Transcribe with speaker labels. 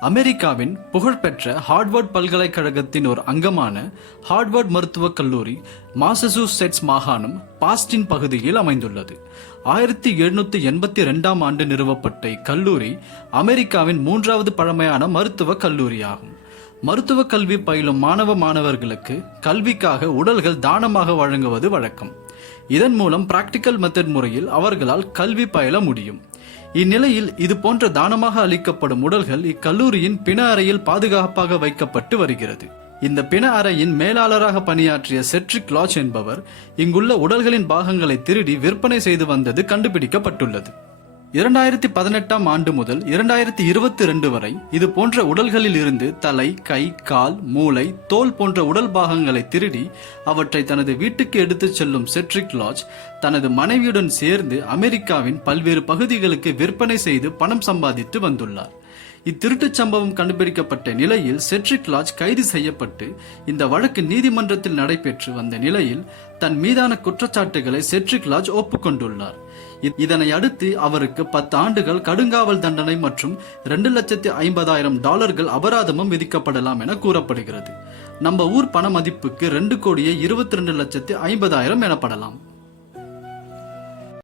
Speaker 1: அமெரிக்காவின் புகழ்பெற்ற ஹார்ட்வர்ட் பல்கலைக்கழகத்தின் ஒரு அங்கமான ஹார்ட்வர்ட் மருத்துவக் கல்லூரி மாசசூசெட்ஸ் மாகாணம் பாஸ்டின் பகுதியில் அமைந்துள்ளது. ஆயிரத்தி எழுநூத்தி எண்பத்தி ரெண்டாம் ஆண்டு நிறுவப்பட்ட இக்கல்லூரி அமெரிக்காவின் மூன்றாவது பழமையான மருத்துவக் கல்லூரியாகும். மருத்துவ கல்வி பயிலும் மாணவ மாணவர்களுக்கு கல்விக்காக உடல்கள் தானமாக வழங்குவது வழக்கம். இதன் மூலம் பிராக்டிக்கல் மெத்தட் முறையில் அவர்களால் கல்வி பயில முடியும். இந்நிலையில் இது போன்ற தானமாக அளிக்கப்படும் உடல்கள் இக்கல்லூரியின் பிண அறையில் பாதுகாப்பாக வைக்கப்பட்டு வருகிறது. இந்த பிண அறையின் மேலாளராக பணியாற்றிய செட்ரிக் லாச் என்பவர் இங்குள்ள உடல்களின் பாகங்களை திருடி விற்பனை செய்து வந்தது கண்டுபிடிக்கப்பட்டுள்ளது. இரண்டாயிரத்தி பதினெட்டாம் ஆண்டு முதல் இரண்டாயிரத்தி இருபத்தி ரெண்டு வரை இது போன்ற உடல்களில் இருந்து தலை கை கால் மூளை தோல் போன்ற உடல் பாகங்களை திருடி அவற்றை தனது வீட்டுக்கு எடுத்துச் செல்லும் செட்ரிக் லாட்ஜ் தனது மனைவியுடன் சேர்ந்து அமெரிக்காவின் பல்வேறு பகுதிகளுக்கு விற்பனை செய்து பணம் சம்பாதித்து வந்துள்ளார். இத்திருட்டுச் சம்பவம் கண்டுபிடிக்கப்பட்ட நிலையில் செட்ரிக் லாஜ் கைது செய்யப்பட்டு இந்த வழக்கு நீதிமன்றத்தில் நடைபெற்று வந்த நிலையில் தன் மீதான குற்றச்சாட்டுகளை செட்ரிக் லாஜ் ஒப்புக்கொண்டுள்ளார். இதனை அடுத்து அவருக்கு பத்து ஆண்டுகள் கடுங்காவல் தண்டனை மற்றும் இரண்டு லட்சத்தி ஐம்பதாயிரம் டாலர்கள் அபராதமும் விதிக்கப்படலாம் என கூறப்படுகிறது. நம்ம ஊர் பண மதிப்புக்கு ரெண்டு கோடியே இருபத்தி ரெண்டு லட்சத்தி ஐம்பதாயிரம் எனப்படலாம்.